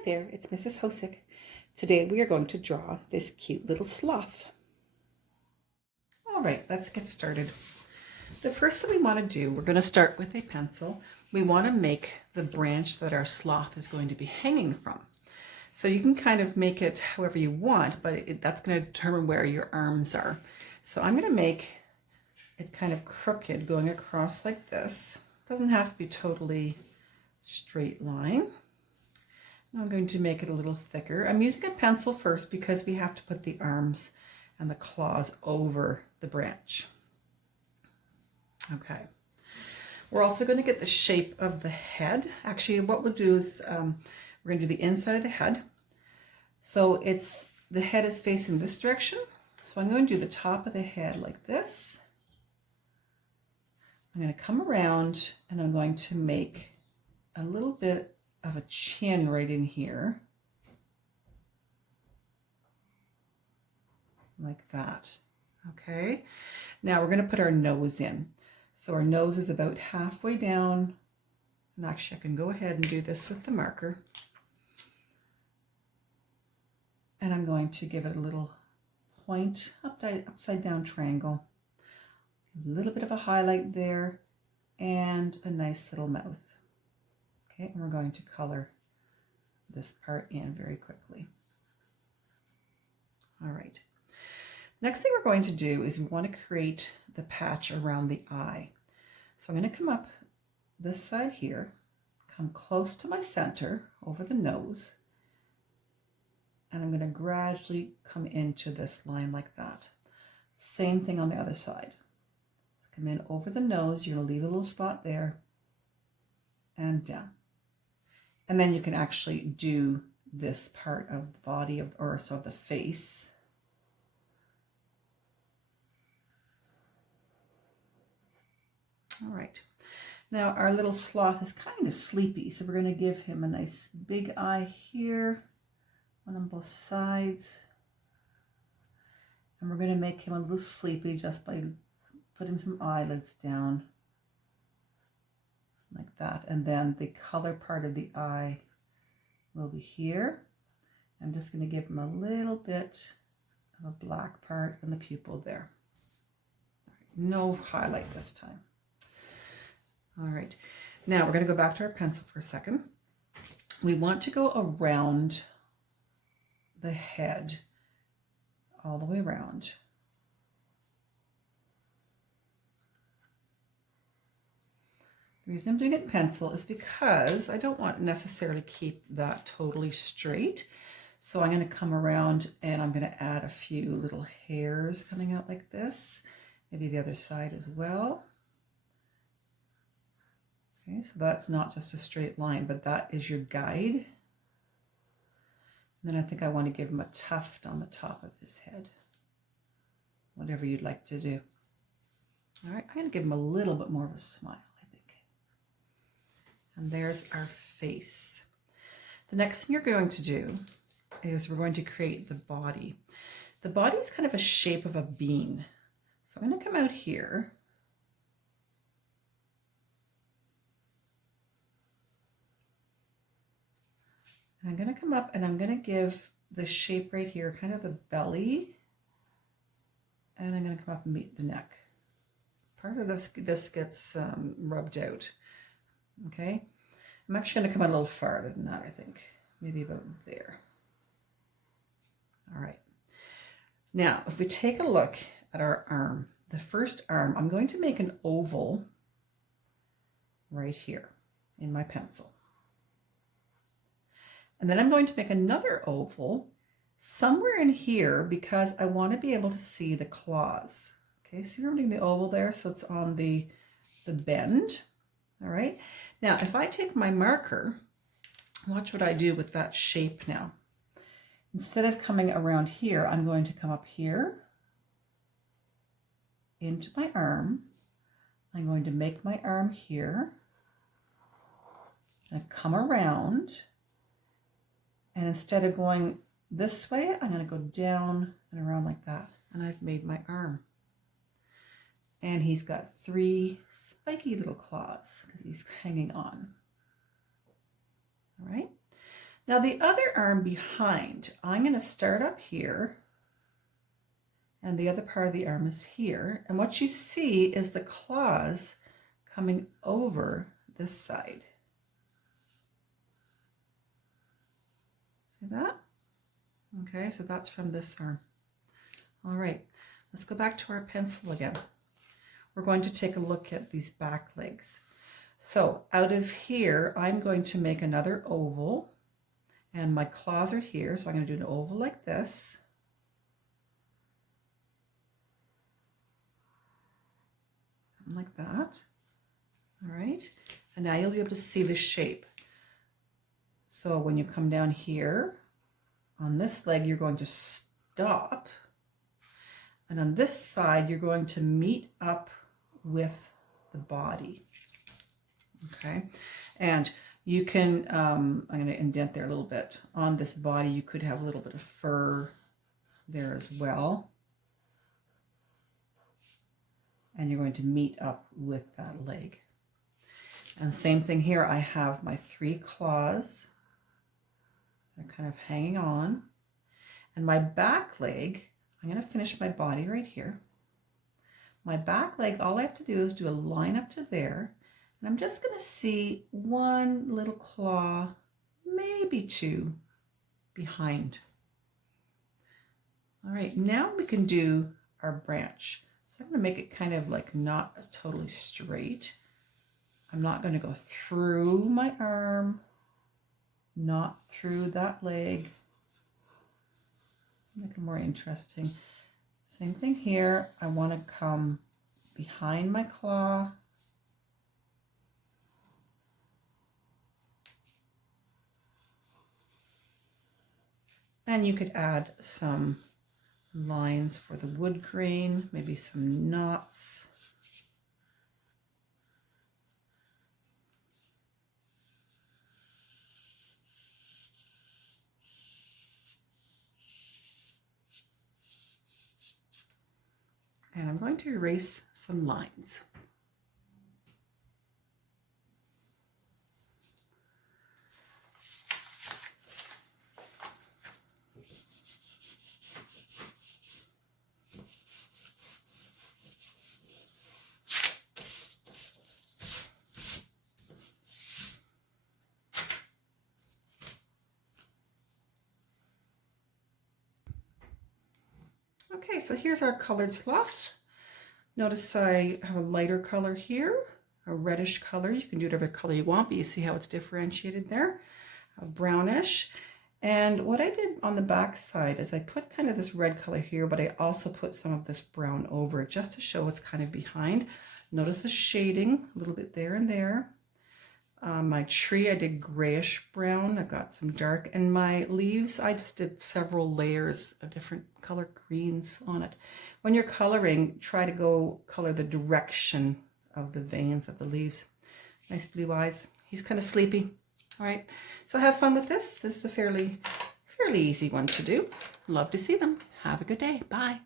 Hi there, it's Mrs. Hosick. Today we are going to draw this cute little sloth. All right, let's get started. The first thing we want to do, we're going to start with a pencil. We want to make the branch that our sloth is going to be hanging from. So you can kind of make it however you want, but that's going to determine where your arms are. So I'm going to make it kind of crooked going across like this. It doesn't have to be totally straight line. I'm going to make it a little thicker. I'm using a pencil first because we have to put the arms and the claws over the branch. Okay. We're also going to get the shape of the head. Actually, what we'll do is we're going to do the inside of the head. So the head is facing this direction. So I'm going to do the top of the head like this. I'm going to come around and I'm going to make a little bit of a chin right in here, like that. Okay, now we're going to put our nose in. So our nose is about halfway down, and actually I can go ahead and do this with the marker, and I'm going to give it a little point, upside down triangle, a little bit of a highlight there, and a nice little mouth. Okay, and we're going to color this part in very quickly. All right. Next thing we're going to do is we want to create the patch around the eye. So I'm going to come up this side here, come close to my center over the nose, and I'm going to gradually come into this line like that. Same thing on the other side. So come in over the nose, you're going to leave a little spot there, and down. And then you can actually do this part of the body or the face. All right. Now our little sloth is kind of sleepy, so we're going to give him a nice big eye here, one on both sides. And we're going to make him a little sleepy just by putting some eyelids down. Like that, and then the color part of the eye will be here. I'm just going to give him a little bit of a black part in the pupil there. No highlight this time. All right, now we're going to go back to our pencil for a second. We want to go around the head all the way around. The reason I'm doing it in pencil is because I don't want to necessarily keep that totally straight. So I'm going to come around and I'm going to add a few little hairs coming out like this. Maybe the other side as well. Okay, so that's not just a straight line, but that is your guide. And then I think I want to give him a tuft on the top of his head. Whatever you'd like to do. All right, I'm going to give him a little bit more of a smile. And there's our face. The next thing you're going to do is we're going to create the body. The body is kind of a shape of a bean. So I'm going to come out here. And I'm going to come up and I'm going to give the shape right here, kind of the belly. And I'm going to come up and meet the neck. Part of this gets rubbed out. Okay, I'm actually going to come out a little farther than that, I think. Maybe about there. All right. Now, if we take a look at our arm, the first arm, I'm going to make an oval right here in my pencil. And then I'm going to make another oval somewhere in here because I want to be able to see the claws. Okay, see where I'm doing the oval there? So it's on the bend. All right, now if I take my marker, watch what I do with that shape now. Instead of coming around here, I'm going to come up here into my arm. I'm going to make my arm here. I'm going to come around, and instead of going this way, I'm going to go down and around like that, and I've made my arm. And he's got 3 spiky little claws because he's hanging on. All right. Now the other arm behind, I'm going to start up here, and the other part of the arm is here. And what you see is the claws coming over this side. See that? Okay, so that's from this arm. All right, let's go back to our pencil again. We're going to take a look at these back legs. So out of here, I'm going to make another oval, and my claws are here. So I'm going to do an oval like this. Something like that. All right, and now you'll be able to see the shape. So when you come down here, on this leg, you're going to stop. And on this side, you're going to meet up with the body. Okay, and you can, I'm going to indent there a little bit. On this body, you could have a little bit of fur there as well. And you're going to meet up with that leg. And same thing here, I have my 3 claws. They're kind of hanging on. And my back leg, I'm going to finish my body right here. My back leg, all I have to do is do a line up to there. And I'm just going to see 1 little claw, maybe 2 behind. All right, now we can do our branch. So I'm going to make it kind of like not totally straight. I'm not going to go through my arm, not through that leg. Make it more interesting. Same thing here. I want to come behind my claw. And you could add some lines for the wood grain, maybe some knots. And I'm going to erase some lines. Okay, so here's our colored sloth. Notice I have a lighter color here, a reddish color. You can do whatever color you want, but you see how it's differentiated there, a brownish. And what I did on the back side is I put kind of this red color here, but I also put some of this brown over it just to show what's kind of behind. Notice the shading a little bit there and there. My tree, I did grayish brown. I've got some dark, and my leaves, I just did several layers of different color greens on it. When you're coloring, try to go color the direction of the veins of the leaves. Nice blue eyes. He's kind of sleepy. All right, so have fun with this. This is a fairly easy one to do. Love to see them. Have a good day. Bye.